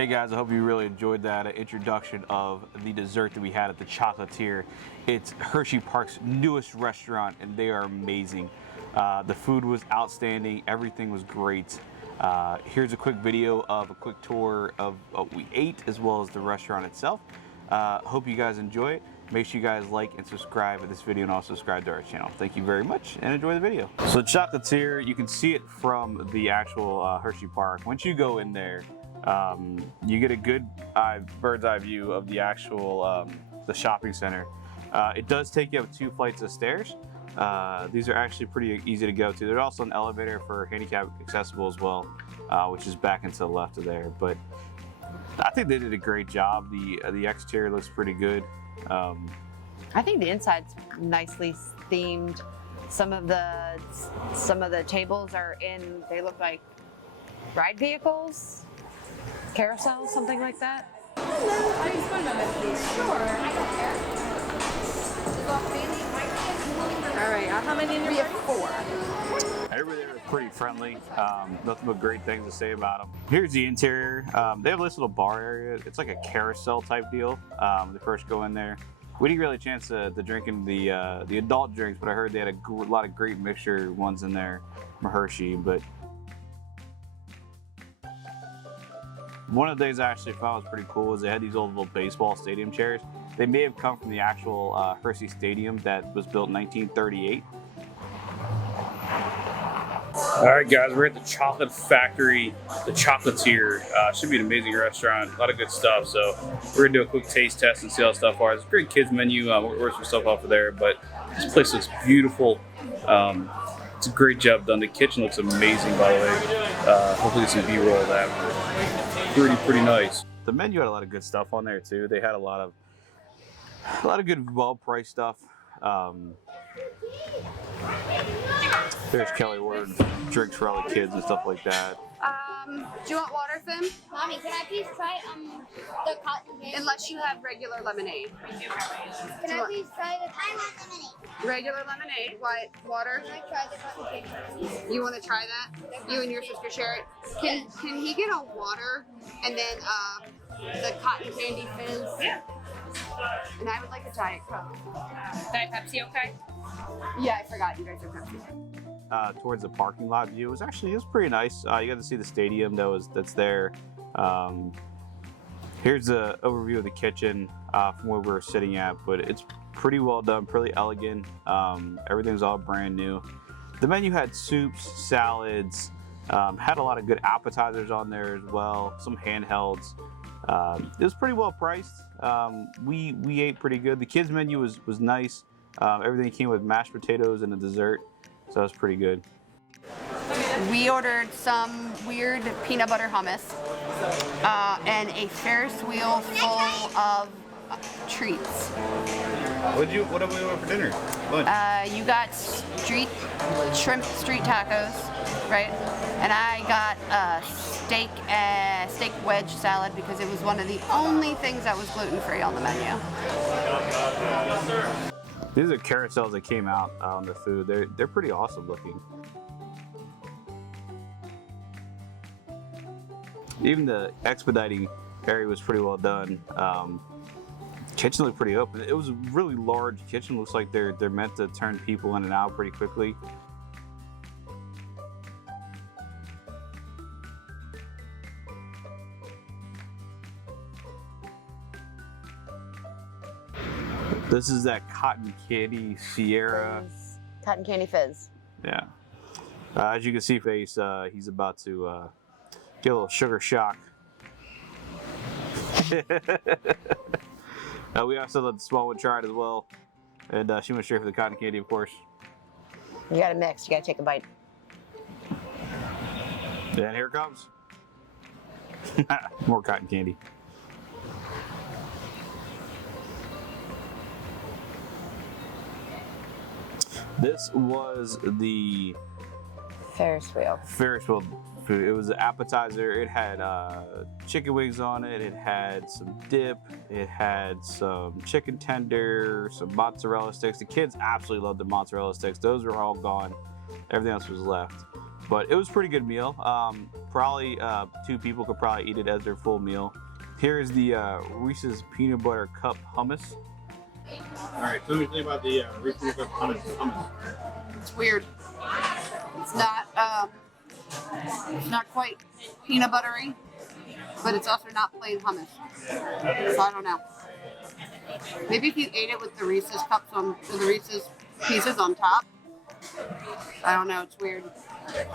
Hey guys, I hope you really enjoyed that introduction of the dessert that we had at the Chocolatier. It's Hershey Park's newest restaurant and they are amazing. The food was outstanding, everything was great. Here's a quick video of a quick tour of what we ate as well as the restaurant itself. Hope you guys enjoy it. Make sure you guys like and subscribe to this video and also subscribe to our channel. Thank you very much and enjoy the video. So Chocolatier, you can see it from the actual Hershey Park. Once you go in there, you get a good bird's eye view of the actual the shopping center. It does take you up 2 flights of stairs. These are actually pretty easy to go to. There's also an elevator for handicap accessible as well, which is back and to the left of there. But I think they did a great job. The exterior looks pretty good. I think the inside's nicely themed. Some of the tables are in. They look like ride vehicles, carousels, something like that. Hello, please 1 moment, please. Sure. All right, how many in your? We have 4. Everybody there was pretty friendly. Nothing but great things to say about them. Here's the interior. They have this little bar area. It's like a carousel type deal. When they first go in there, we didn't really have a chance to drink in the adult drinks, but I heard they had a lot of great mixture ones in there from Hershey. But one of the things I actually found was pretty cool is they had these old little baseball stadium chairs. They may have come from the actual Hershey Stadium that was built in 1938. All right, guys, we're at the Chocolate Factory, the Chocolatier. Should be an amazing restaurant, a lot of good stuff. So we're gonna do a quick taste test and see how stuff are. It's a great kids menu. We'll order some stuff off of there, but this place looks beautiful. It's a great job done. The kitchen looks amazing, by the way. Hopefully some B-roll of that. Pretty nice. The menu had a lot of good stuff on there too. They had a lot of good, well-priced stuff. There's Kelly ordering drinks for all the kids and stuff like that. Do you want water, Finn? Mommy, can I please try the cotton candy? Unless you have regular lemonade. Can I please try the lemonade? Regular lemonade, white water. Can I try the cotton candy? You want to try that? You and your sister share it. Can he get a water and then the cotton candy fizz? Yeah. And I would like a Diet Coke. Diet Pepsi, okay? Yeah, I forgot you guys are Pepsi. Towards the parking lot view, it was pretty nice. You got to see the stadium that's there. Here's the overview of the kitchen from where we were sitting at, but it's pretty well done, pretty elegant. Everything's all brand new. The menu had soups, salads, had a lot of good appetizers on there as well, some handhelds. It was pretty well priced. We ate pretty good. The kids menu was nice. Everything came with mashed potatoes and a dessert, so that was pretty good. We ordered some weird peanut butter hummus and a Ferris wheel full of treats. What did we order for dinner? Lunch? You got shrimp street tacos, right? And I got a steak wedge salad because it was one of the only things that was gluten-free on the menu. These are carousels that came out on the food. They're pretty awesome looking. Even the expediting area was pretty well done. Kitchen looked pretty open. It was a really large kitchen. Looks like they're meant to turn people in and out pretty quickly. This is that cotton candy Sierra. Cotton candy fizz. Yeah. As you can see, Face, he's about to get a little sugar shock. We also let the small one try it as well. And she went straight for the cotton candy, of course. You gotta mix, you gotta take a bite. And here it comes. More cotton candy. This was the Ferris wheel food. It was an appetizer. It had chicken wings on it. It had some dip. It had some chicken tender, some mozzarella sticks. The kids absolutely loved the mozzarella sticks. Those were all gone. Everything else was left. But it was a pretty good meal. Probably 2 people could probably eat it as their full meal. Here is the Reese's Peanut Butter Cup Hummus. All right, tell me something about the Reese's Peanut Butter Hummus. It's weird. It's not quite peanut buttery, but it's also not plain hummus. So I don't know. Maybe if you ate it with the Reese's cups on, or the Reese's pieces on top. I don't know. It's weird. Here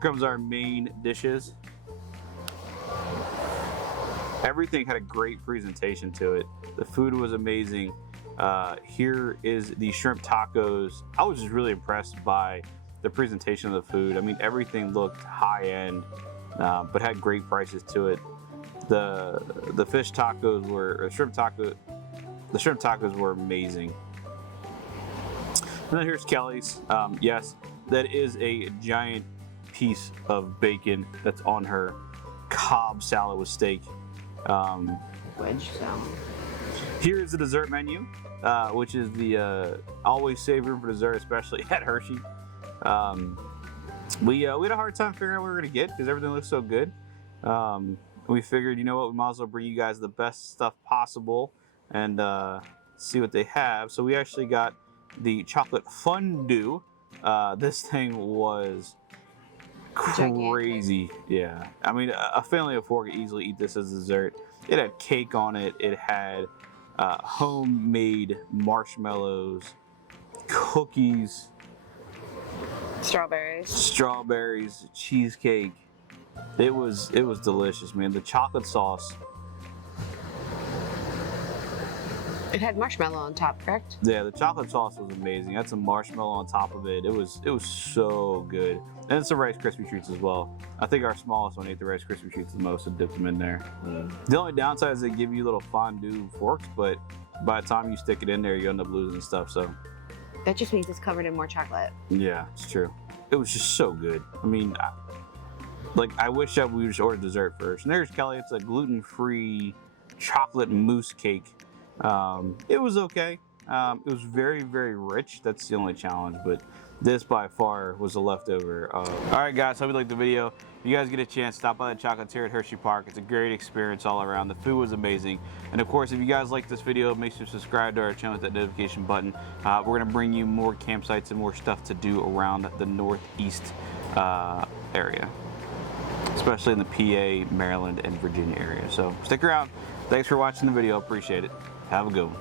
comes our main dishes. Everything had a great presentation to it. The food was amazing. Here is the shrimp tacos. I was just really impressed by the presentation of the food. I mean, everything looked high end, but had great prices to it. The fish tacos were the shrimp tacos were amazing. And then here's Kelly's. Yes, that is a giant piece of bacon that's on her Cobb salad with steak. Wedge salad. Here is the dessert menu, which is the always save room for dessert, especially at Hershey. We had a hard time figuring out what we were gonna get because everything looks so good. We figured, you know what, we might as well bring you guys the best stuff possible and see what they have. So we actually got the chocolate fondue. This thing was crazy. Yeah, I mean, a family of 4 could easily eat this as dessert. It had cake on it. It had homemade marshmallows, cookies, strawberries, cheesecake. It was delicious, man. The chocolate sauce. It had marshmallow on top, correct? Yeah, the chocolate sauce was amazing. Had some marshmallow on top of it. It was so good. And some Rice Krispie treats as well. I think our smallest one ate the Rice Krispie treats the most and dipped them in there. The only downside is they give you little fondue forks, but by the time you stick it in there, you end up losing stuff. So That just means it's covered in more chocolate. yeah, it's true. It was just so good. I mean, I wish that we just ordered dessert first. And there's Kelly. It's a gluten-free chocolate mousse cake. It was okay. It was very, very rich. That's the only challenge, but this by far was a leftover. All right, guys, hope you liked the video. If you guys get a chance, stop by the Chocolatier at Hershey Park. It's a great experience all around. The food was amazing. And of course, if you guys like this video, make sure to subscribe to our channel with that notification button. We're gonna bring you more campsites and more stuff to do around the Northeast area, especially in the PA, Maryland, and Virginia area. So stick around. Thanks for watching the video. Appreciate it. Have a good one.